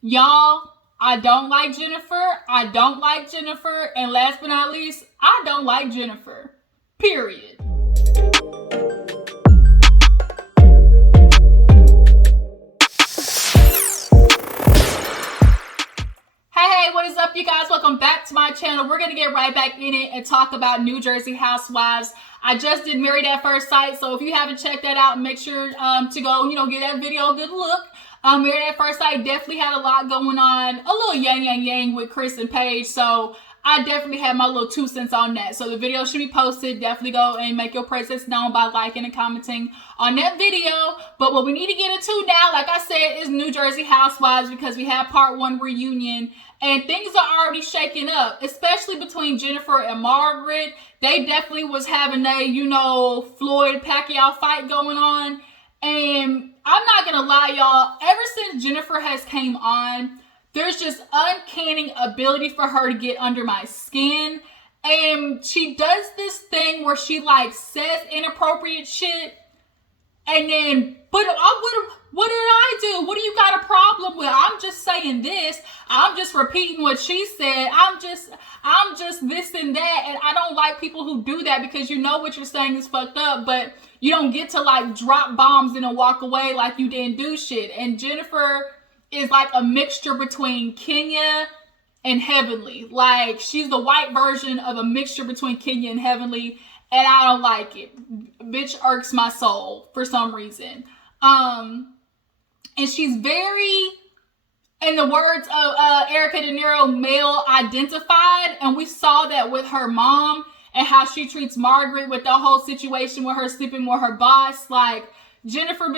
Y'all, I don't like Jennifer. I don't like Jennifer. And last but not least, I don't like Jennifer. Period. Hey, what is up, you guys? Welcome back to my channel. We're going to get right back in it and talk about New Jersey Housewives. I just did Married at First Sight, so if you haven't checked that out, make sure to go, give that video a good look. Married at First Sight definitely had a lot going on, a little yang with Chris and Paige, so I definitely had my little 2 cents on that. So the video should be posted. Definitely go and make your presence known by liking and commenting on that video. But what we need to get into now, like I said, is New Jersey Housewives, because we have part 1 reunion. And things are already shaking up, especially between Jennifer and Margaret. They definitely was having a, Floyd Pacquiao fight going on. And I'm not going to lie, y'all, ever since Jennifer has came on, there's just uncanny ability for her to get under my skin. And she does this thing where she says inappropriate shit. And then, what did I do? What do you got a problem with? I'm just saying this. I'm just repeating what she said. I'm just this and that. And I don't like people who do that, because you know what you're saying is fucked up, but you don't get to drop bombs and then walk away like you didn't do shit. And Jennifer is a mixture between Kenya and Heavenly. She's the white version of a mixture between Kenya and Heavenly. And I don't like it. Bitch irks my soul for some reason. And she's very, in the words of Erica De Niro, male identified. And we saw that with her mom and how she treats Margaret with the whole situation with her sleeping with her boss. Jennifer,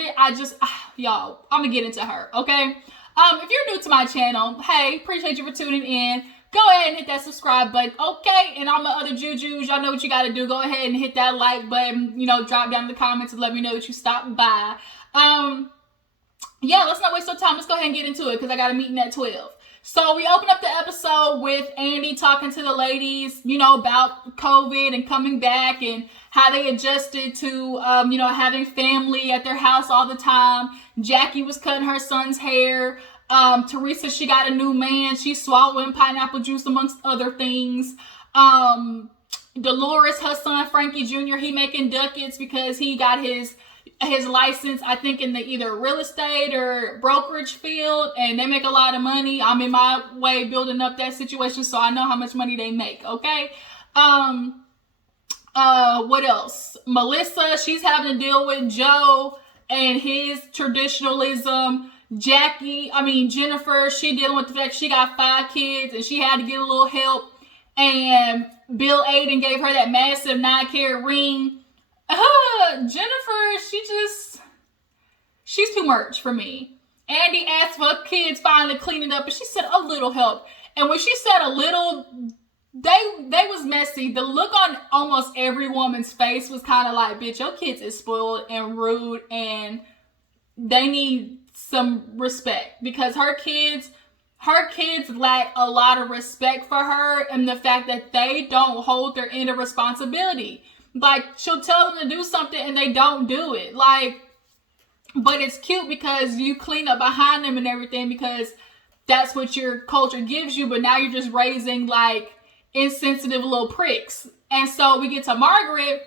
y'all, I'm gonna get into her, okay? If you're new to my channel, hey, appreciate you for tuning in. Go ahead and hit that subscribe button, okay? And all my other Jujus, y'all know what you gotta do. Go ahead and hit that like button, drop down in the comments and let me know that you stopped by. Yeah, let's not waste no time. Let's go ahead and get into it, because I got a meeting at 12. So we open up the episode with Andy talking to the ladies, about COVID and coming back and how they adjusted to, having family at their house all the time. Jackie was cutting her son's hair. Teresa, she got a new man. She's swallowing pineapple juice, amongst other things. Dolores, her son, Frankie Jr., he making ducats because he got his license, I think, in the either real estate or brokerage field, and they make a lot of money. I'm in my way building up that situation, so I know how much money they make, okay? What else? Melissa, she's having to deal with Joe and his traditionalism. Jennifer, she dealing with the fact she got 5 kids and she had to get a little help. And Bill Aiden gave her that massive 9-carat ring. Jennifer, she's too much for me. Andy asked for her kids finally cleaning up, and she said a little help. And when she said a little, they was messy. The look on almost every woman's face was kind of like, bitch, your kids is spoiled and rude, and they need some respect, because her kids lack a lot of respect for her, and the fact that they don't hold their end of responsibility. She'll tell them to do something and they don't do it. But it's cute because you clean up behind them and everything, because that's what your culture gives you. But now you're just raising insensitive little pricks. And so we get to Margaret.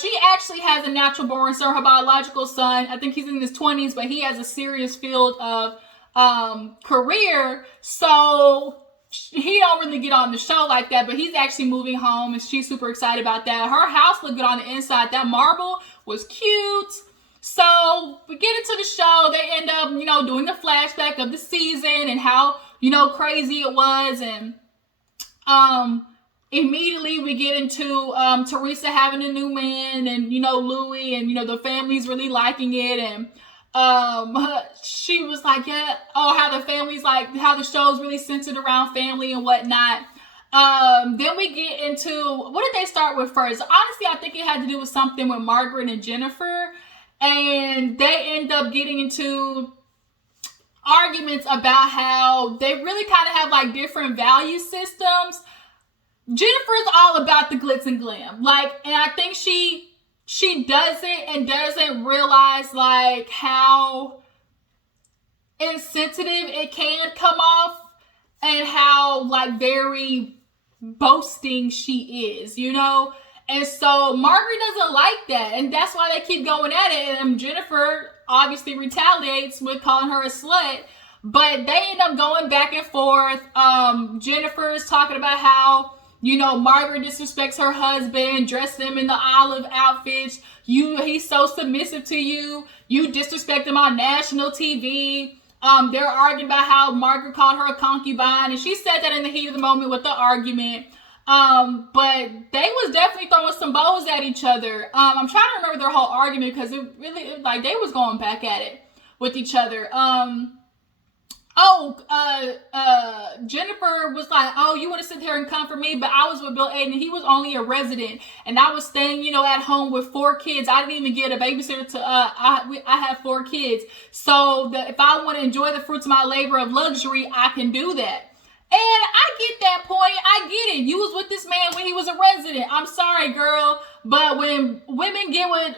She actually has a natural born son, her biological son. I think he's in his 20s, but he has a serious field of career. So he don't really get on the show like that, but he's actually moving home, and she's super excited about that. Her house looked good on the inside. That marble was cute. So we get into the show. They end up, doing the flashback of the season and how, crazy it was. And immediately we get into Teresa having a new man, and, Louis, and, the family's really liking it. And she was like, yeah, how the family's how the show's really centered around family and whatnot. Then we get into, what did they start with first? Honestly, I think it had to do with something with Margaret and Jennifer, and they end up getting into arguments about how they really kind of have different value systems. Jennifer's all about the glitz and glam, and I think she does it and doesn't realize how insensitive it can come off, and how like very boasting she is, you know? And so Margaret doesn't like that, and that's why they keep going at it. And Jennifer obviously retaliates with calling her a slut, but they end up going back and forth. Jennifer is talking about how, you know, Margaret disrespects her husband, dressed him in the olive outfits. He's so submissive to you. You disrespect him on national TV. They're arguing about how Margaret called her a concubine, and she said that in the heat of the moment with the argument. But they was definitely throwing some bows at each other. I'm trying to remember their whole argument, because it really, like, they was going back at it with each other. Jennifer was like, oh, you want to sit here and come for me, but I was with Bill Aiden, and he was only a resident, and I was staying, you know, at home with 4 kids. I didn't even get a babysitter to, I have 4 kids. So if I want to enjoy the fruits of my labor of luxury, I can do that. And I get that point. I get it. You was with this man when he was a resident. I'm sorry, girl. But when women get with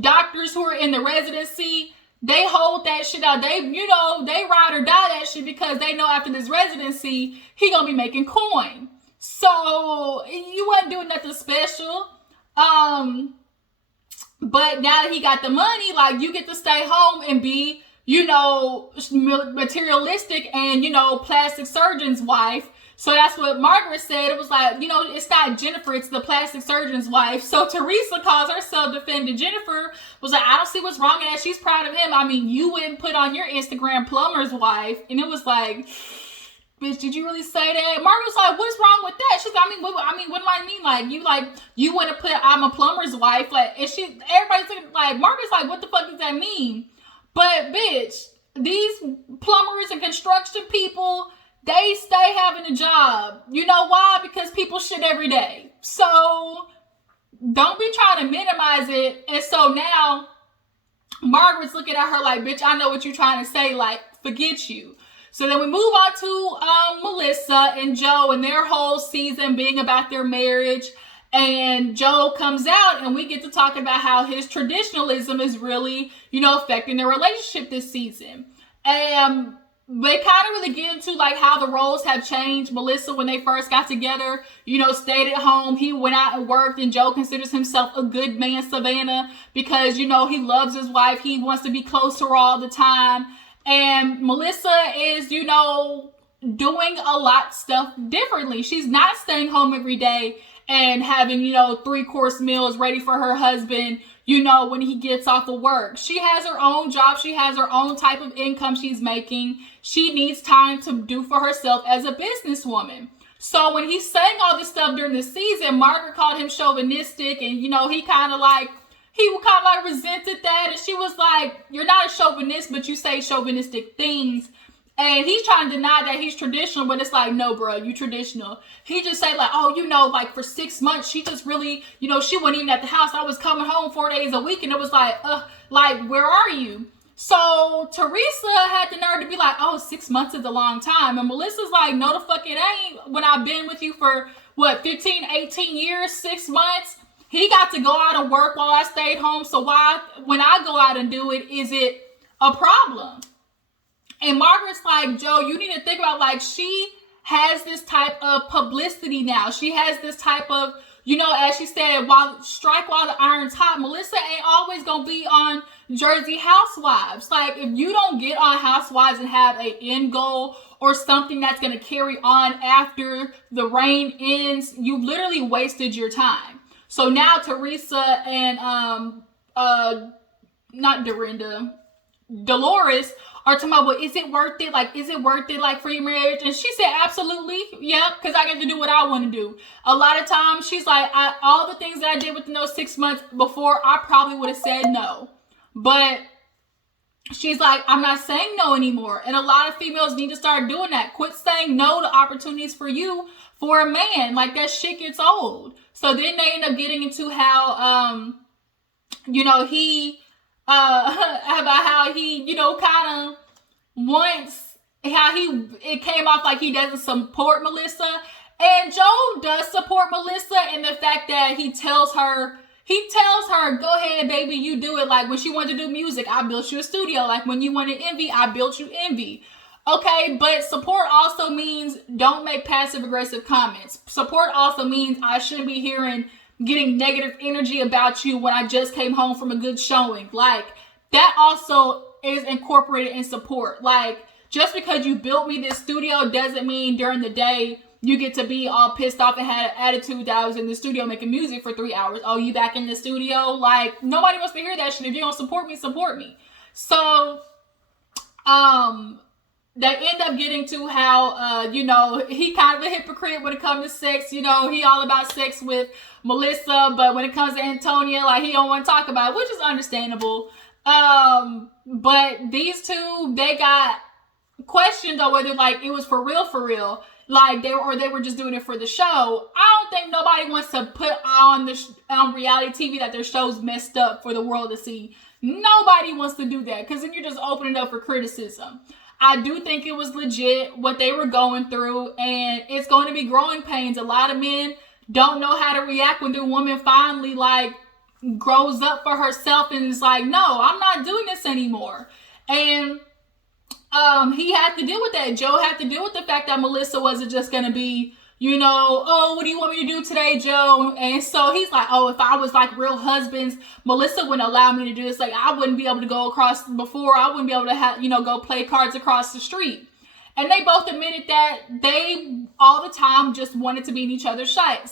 doctors who are in the residency, they hold that shit out. They, you know, they ride or die that shit, because they know after this residency, he gonna be making coin. So you wasn't doing nothing special. But now that he got the money, like, you get to stay home and be, you know, materialistic and, you know, plastic surgeon's wife. So that's what Margaret said. It was like, you know, it's not Jennifer, it's the plastic surgeon's wife. So Teresa calls herself defending Jennifer, was like, I don't see what's wrong in that. She's proud of him. I mean, you wouldn't put on your Instagram plumber's wife. And it was like, bitch, did you really say that? Margaret was like, what's wrong with that? She's like, what do I mean? Like, you want to put, I'm a plumber's wife. Like, and everybody's like, Margaret's like, what the fuck does that mean? But bitch, these plumbers and construction people, they stay having a job. You know why? Because people shit every day. So don't be trying to minimize it. And so now Margaret's looking at her like, bitch, I know what you're trying to say. Like, forget you. So then we move on to Melissa and Joe and their whole season being about their marriage. And Joe comes out, and we get to talk about how his traditionalism is really, you know, affecting their relationship this season. And they kind of really get into like how the roles have changed. Melissa, when they first got together, you know, stayed at home. He went out and worked, and Joe considers himself a good man, Savannah, because, you know, he loves his wife. He wants to be close to her all the time. And Melissa is, you know, doing a lot of stuff differently. She's not staying home every day and having, you know, 3-course meals ready for her husband, you know, when he gets off of work. She has her own job. She has her own type of income she's making. She needs time to do for herself as a businesswoman. So when he's saying all this stuff during the season, Margaret called him chauvinistic, and, you know, he kind of like resented that. And she was like, you're not a chauvinist, but you say chauvinistic things. And he's trying to deny that he's traditional, but it's like, no, bro, you traditional. He just said like, oh, you know, like for 6 months, she just really, you know, she wasn't even at the house. I was coming home 4 days a week, and it was like, where are you? So Teresa had the nerve to be like, oh, 6 months is a long time. And Melissa's like, no, the fuck it ain't. When I've been with you for, 15, 18 years, 6 months, he got to go out and work while I stayed home. So why, when I go out and do it, is it a problem? And Margaret's like, Joe, you need to think about, like, she has this type of publicity now. She has this type of, you know, as she said, strike while the iron's hot. Melissa ain't always going to be on Jersey Housewives. Like, if you don't get on Housewives and have an end goal or something that's going to carry on after the reign ends, you literally wasted your time. So now Teresa and, not Dorinda, Dolores are talking about, well, is it worth it? Like, is it worth it, like, for your marriage? And she said, absolutely, yeah, because I get to do what I want to do. A lot of times, she's like, all the things that I did within those 6 months before, I probably would have said no. But she's like, I'm not saying no anymore. And a lot of females need to start doing that. Quit saying no to opportunities for you, for a man. Like, that shit gets old. So then they end up getting into how, you know, about how he, you know, kind of wants, how it came off like he doesn't support Melissa. And Joe does support Melissa in the fact that he tells her He tells her, go ahead, baby, you do it. Like when she wanted to do music, I built you a studio. Like when you wanted Envy, I built you Envy. Okay, but support also means don't make passive aggressive comments. Support also means I shouldn't be getting negative energy about you when I just came home from a good showing. Like that also is incorporated in support. Like just because you built me this studio doesn't mean during the day you get to be all pissed off and had an attitude that I was in the studio making music for 3 hours. Oh, you back in the studio? Like nobody wants to hear that shit. If you don't support me, support me. So, they end up getting to how, he kind of a hypocrite when it comes to sex. He all about sex with Melissa, but when it comes to Antonia, like he don't want to talk about it, which is understandable. But these two, they got questioned on whether like it was for real. Like they were just doing it for the show. I don't think nobody wants to put on reality TV that their show's messed up for the world to see. Nobody wants to do that because then you're just opening up for criticism. I do think it was legit what they were going through, and it's going to be growing pains. A lot of men don't know how to react when their woman finally like grows up for herself and is like, no, I'm not doing this anymore. And he had to deal with that. Joe had to deal with the fact that Melissa wasn't just going to be, oh, what do you want me to do today, Joe? And so he's like, oh, if I was like real husbands, Melissa wouldn't allow me to do this. Like, I wouldn't be able to go across before. I wouldn't be able to go play cards across the street. And they both admitted that they all the time just wanted to be in each other's sight.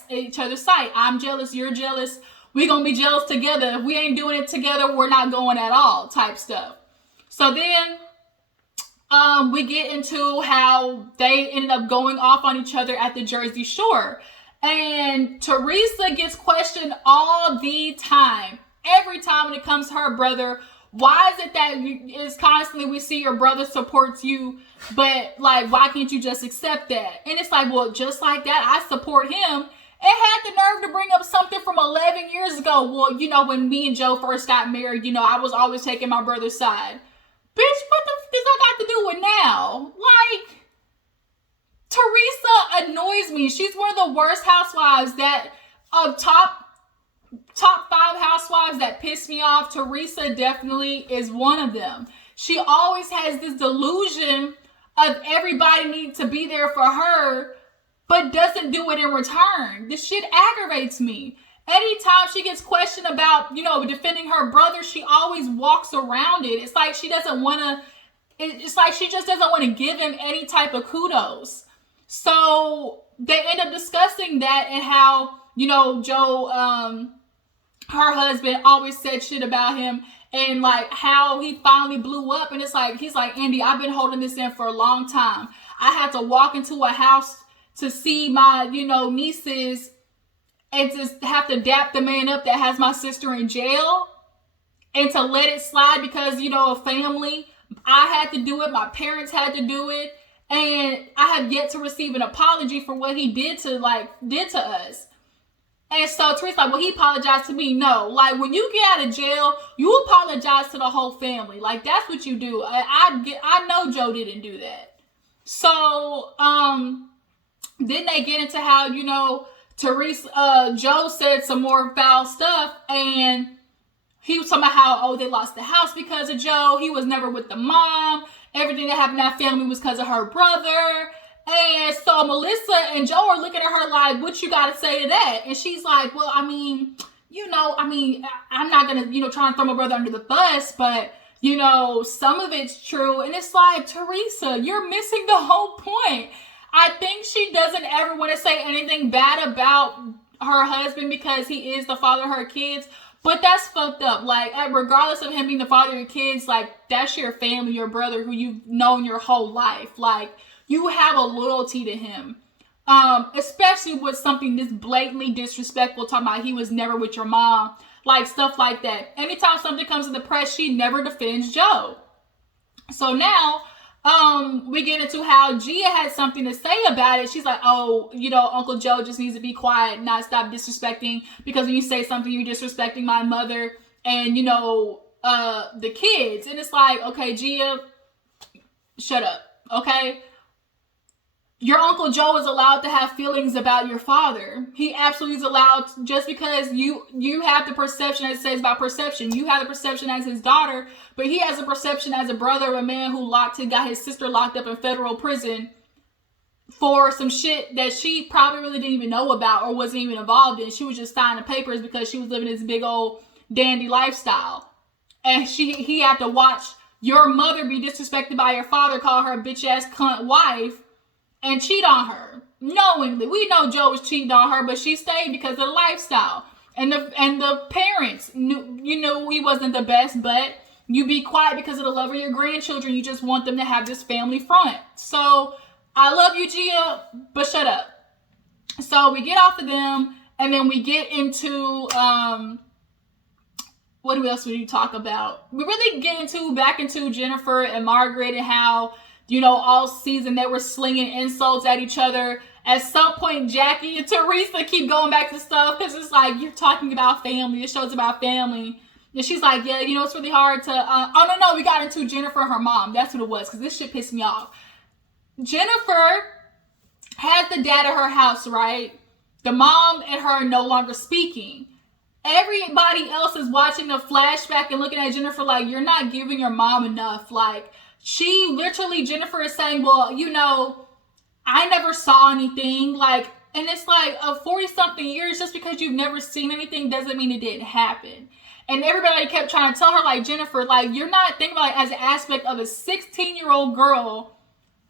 I'm jealous, you're jealous. We're going to be jealous together. If we ain't doing it together, we're not going at all type stuff. So then we get into how they ended up going off on each other at the Jersey Shore. And Teresa gets questioned all the time. Every time when it comes to her brother, why is it that it's constantly we see your brother supports you, but like, why can't you just accept that? And it's like, well, just like that, I support him. It had the nerve to bring up something from 11 years ago. Well, when me and Joe first got married, I was always taking my brother's side. Bitch, what the f does that got to do with now? Like, Teresa annoys me. She's one of the worst housewives top 5 housewives that piss me off. Teresa definitely is one of them. She always has this delusion of everybody needing to be there for her, but doesn't do it in return. This shit aggravates me. Anytime she gets questioned about, defending her brother, she always walks around it. It's like she doesn't want to, it's like she just doesn't want to give him any type of kudos. So they end up discussing that and how, Joe, her husband always said shit about him and like how he finally blew up. And it's like, he's like, Andy, I've been holding this in for a long time. I had to walk into a house to see my, nieces and to have to dap the man up that has my sister in jail and to let it slide because, a family, I had to do it. My parents had to do it. And I have yet to receive an apology for what he did to us. And so Teresa's like, well, he apologized to me. No, like when you get out of jail, you apologize to the whole family. Like that's what you do. I know Joe didn't do that. So, then they get into how, Joe said some more foul stuff and he was talking about how, they lost the house because of Joe. He was never with the mom. Everything that happened in that family was because of her brother. And so Melissa and Joe are looking at her like, what you got to say to that? And she's like, well, I'm not going to, try and throw my brother under the bus, but, some of it's true. And it's like, Teresa, you're missing the whole point. I think she doesn't ever want to say anything bad about her husband because he is the father of her kids. But that's fucked up. Like, regardless of him being the father of your kids, like, that's your family, your brother who you've known your whole life. Like, you have a loyalty to him. Especially with something this blatantly disrespectful, talking about he was never with your mom. Like, stuff like that. Anytime something comes in the press, she never defends Joe. So now, we get into how Gia had something to say about it. She's like, Uncle Joe just needs to be quiet, not stop disrespecting, because when you say something, you're disrespecting my mother and, the kids. And it's like, okay, Gia, shut up, okay? your Uncle Joe is allowed to have feelings about your father. He absolutely is allowed, just because you have the perception, as it says about perception. You have the perception as his daughter, but he has a perception as a brother of a man who got his sister locked up in federal prison for some shit that she probably really didn't even know about or wasn't even involved in. She was just signing papers because she was living this big old dandy lifestyle. And he had to watch your mother be disrespected by your father, call her a bitch ass cunt wife, and cheat on her knowingly. We know Joe was cheating on her, but she stayed because of the lifestyle. And the parents knew, he wasn't the best, but you be quiet because of the love of your grandchildren. You just want them to have this family front. So I love you, Gia, but shut up. So we get off of them, and then we get into what else would you talk about? We really get back into Jennifer and Margaret, and how, all season they were slinging insults at each other. At some point, Jackie and Teresa keep going back to stuff because it's like, you're talking about family. This show's about family. And she's like, yeah, it's really hard to... oh, no, we got into Jennifer and her mom. That's what it was, because this shit pissed me off. Jennifer has the dad at her house, right? The mom and her are no longer speaking. Everybody else is watching the flashback and looking at Jennifer like, you're not giving your mom enough. Like, Jennifer is saying, well, I never saw anything. Like, and it's like, of 40-something years, just because you've never seen anything doesn't mean it didn't happen. And everybody kept trying to tell her, like, Jennifer, like, you're not thinking about it as an aspect of a 16-year-old girl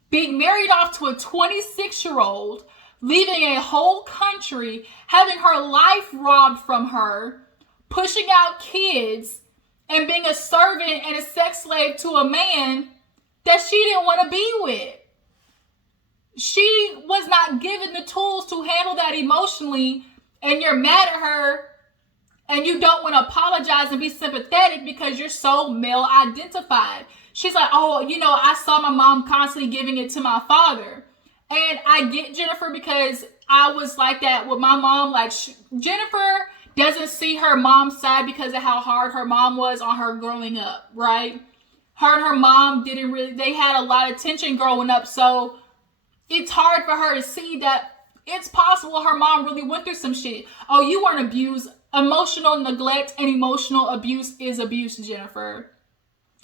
being married off to a 26-year-old, leaving a whole country, having her life robbed from her, pushing out kids, and being a servant and a sex slave to a man that she didn't want to be with. She was not given the tools to handle that emotionally, and you're mad at her, and you don't want to apologize and be sympathetic because you're so male identified. She's like, oh, I saw my mom constantly giving it to my father. And I get Jennifer, because I was like that with my mom. Like, Jennifer doesn't see her mom's side because of how hard her mom was on her growing up, right? Her and her mom they had a lot of tension growing up. So it's hard for her to see that it's possible her mom really went through some shit. Oh, you weren't abused. Emotional neglect and emotional abuse is abuse, Jennifer.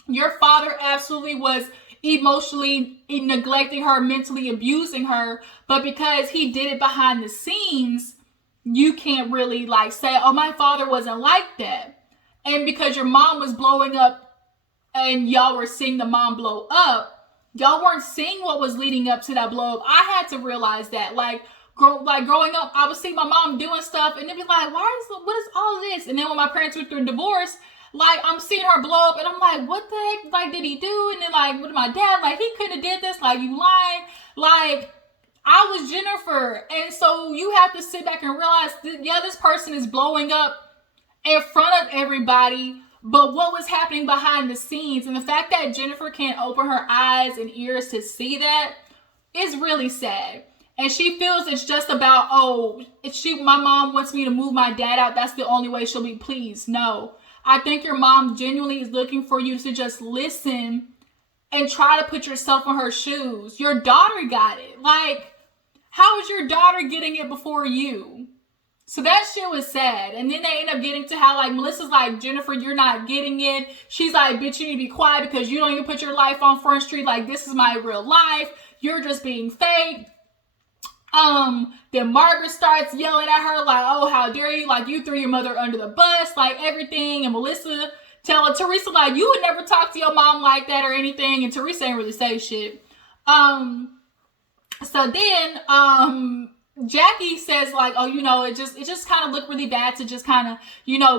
Your father absolutely was emotionally neglecting her, mentally abusing her, but because he did it behind the scenes, you can't really like say, oh, my father wasn't like that. And because your mom was blowing up and y'all were seeing the mom blow up, y'all weren't seeing what was leading up to that blow up. I had to realize that, growing up, I would see my mom doing stuff and it'd be like, what is all this? And then when my parents went through a divorce, like, I'm seeing her blow up and I'm like, what the heck, like, did he do? And then, like, with my dad, like, he couldn't have did this, like, you lying. Like, I was Jennifer. And so you have to sit back and realize, this person is blowing up in front of everybody, but what was happening behind the scenes? And the fact that Jennifer can't open her eyes and ears to see that is really sad. And she feels it's just about, my mom wants me to move my dad out. That's the only way she'll be pleased. No. I think your mom genuinely is looking for you to just listen and try to put yourself in her shoes. Your daughter got it. Like, how is your daughter getting it before you? So that shit was sad. And then they end up getting to how, like, Melissa's like, Jennifer, you're not getting it. She's like, bitch, you need to be quiet because you don't even put your life on Front Street. Like, this is my real life. You're just being fake. Then Margaret starts yelling at her like, oh, how dare you, like, you threw your mother under the bus, like, everything. And Melissa telling Teresa, like, you would never talk to your mom like that or anything. And Teresa ain't really say shit. So then Jackie says, like, oh, it just kind of looked really bad to just kind of,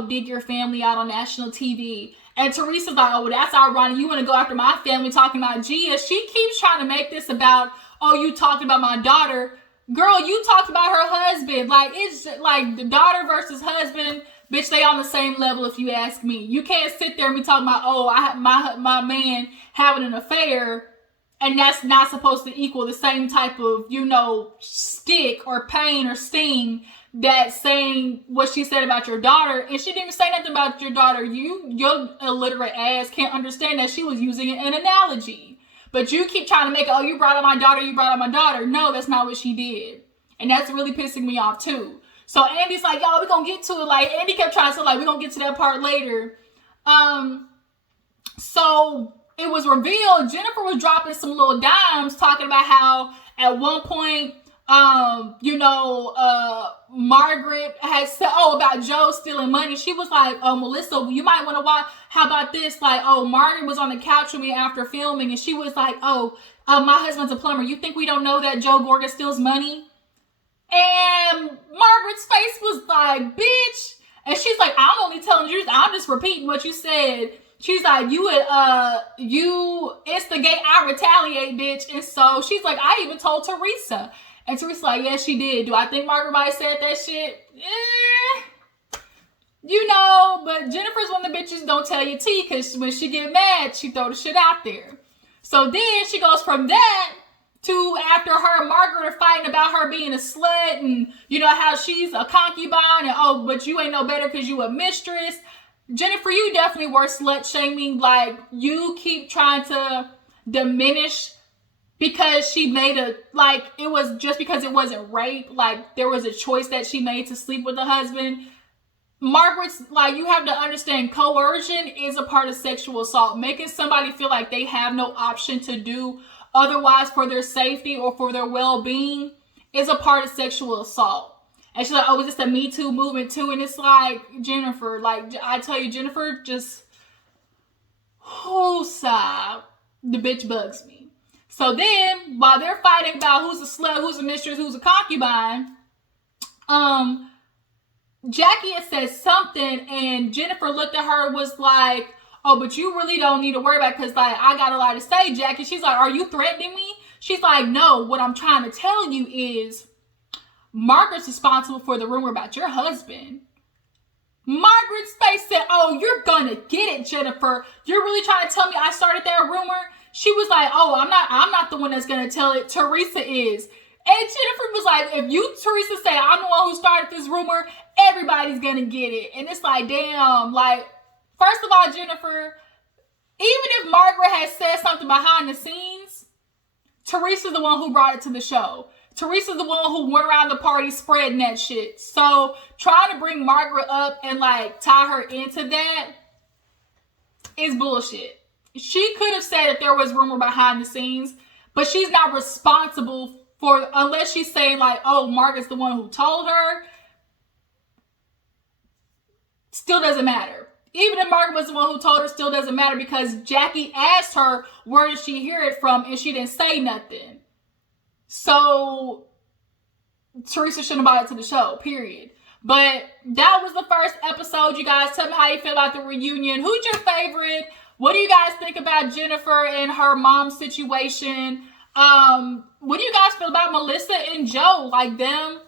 dig your family out on national TV. And Teresa's like, oh, well, that's ironic. You want to go after my family talking about Gia. She keeps trying to make this about, oh, you talked about my daughter. Girl, you talked about her husband. Like, it's like the daughter versus husband. Bitch, they on the same level if you ask me. You can't sit there and be talking about, oh, I have my man having an affair, and that's not supposed to equal the same type of, stick or pain or sting that saying what she said about your daughter. And she didn't even say nothing about your daughter. Your illiterate ass can't understand that she was using an analogy. But you keep trying to make it, oh, you brought up my daughter, you brought up my daughter. No, that's not what she did. And that's really pissing me off too. So Andy's like, y'all, we're going to get to it. Like, Andy kept trying to say, like, we're going to get to that part later. So it was revealed Jennifer was dropping some little dimes talking about how at one point, Margaret had said, about Joe stealing money. She was like, oh, Melissa, you might want to watch. How about this? Like, oh, Margaret was on the couch with me after filming, and she was like, my husband's a plumber. You think we don't know that Joe Gorga steals money? And Margaret's face was like, bitch. And she's like, I'm only telling you, I'm just repeating what you said. She's like, you instigate, I retaliate, bitch. And so she's like, I even told Teresa. And Teresa's like, yes, she did. Do I think Margaret might have said that shit? But Jennifer's one of the bitches don't tell you tea, because when she get mad, she throw the shit out there. So then she goes from that to after her and Margaret are fighting about her being a slut and, how she's a concubine and, but you ain't no better because you a mistress. Jennifer, you definitely were slut shaming. Like, you keep trying to diminish because she made it was just because it wasn't rape. Like, there was a choice that she made to sleep with the husband. Margaret's like, you have to understand, coercion is a part of sexual assault. Making somebody feel like they have no option to do otherwise for their safety or for their well-being is a part of sexual assault. And she's like, oh, is this the Me Too movement too? And it's like, Jennifer, like, I tell you, Jennifer just, the bitch bugs me. So then, while they're fighting about who's a slut, who's a mistress, who's a concubine, Jackie had said something, and Jennifer looked at her and was like, oh, but you really don't need to worry about it, because, like, I got a lot to say, Jackie. She's like, are you threatening me? She's like, no, what I'm trying to tell you is Margaret's responsible for the rumor about your husband. Margaret's face said, oh, you're gonna get it, Jennifer. You're really trying to tell me I started that rumor? She was like, oh, I'm not the one that's gonna tell it. Teresa is. And Jennifer was like, if you, Teresa, say I'm the one who started this rumor, everybody's gonna get it. And it's like, damn, like, first of all, Jennifer, even if Margaret had said something behind the scenes, Teresa's the one who brought it to the show. Teresa's the one who went around the party spreading that shit. So trying to bring Margaret up and like tie her into that is bullshit. She could have said that there was rumor behind the scenes, but she's not responsible for, unless she's saying like, oh, Margaret's the one who told her. Still doesn't matter. Even if Margaret was the one who told her, still doesn't matter, because Jackie asked her where did she hear it from, and she didn't say nothing. So Teresa shouldn't have brought it to the show, period. But that was the first episode, you guys. Tell me how you feel about the reunion. Who's your favorite? What do you guys think about Jennifer and her mom's situation? What do you guys feel about Melissa and Joe? Like them,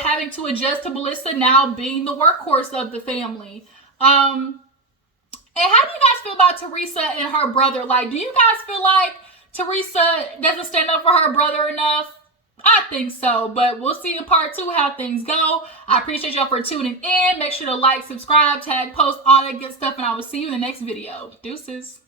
having to adjust to Melissa now being the workhorse of the family. And how do you guys feel about Teresa and her brother? Like, do you guys feel like Teresa doesn't stand up for her brother enough? I think so, but we'll see in part 2 how things go. I appreciate y'all for tuning in. Make sure to like, subscribe, tag, post, all that good stuff, and I will see you in the next video. Deuces.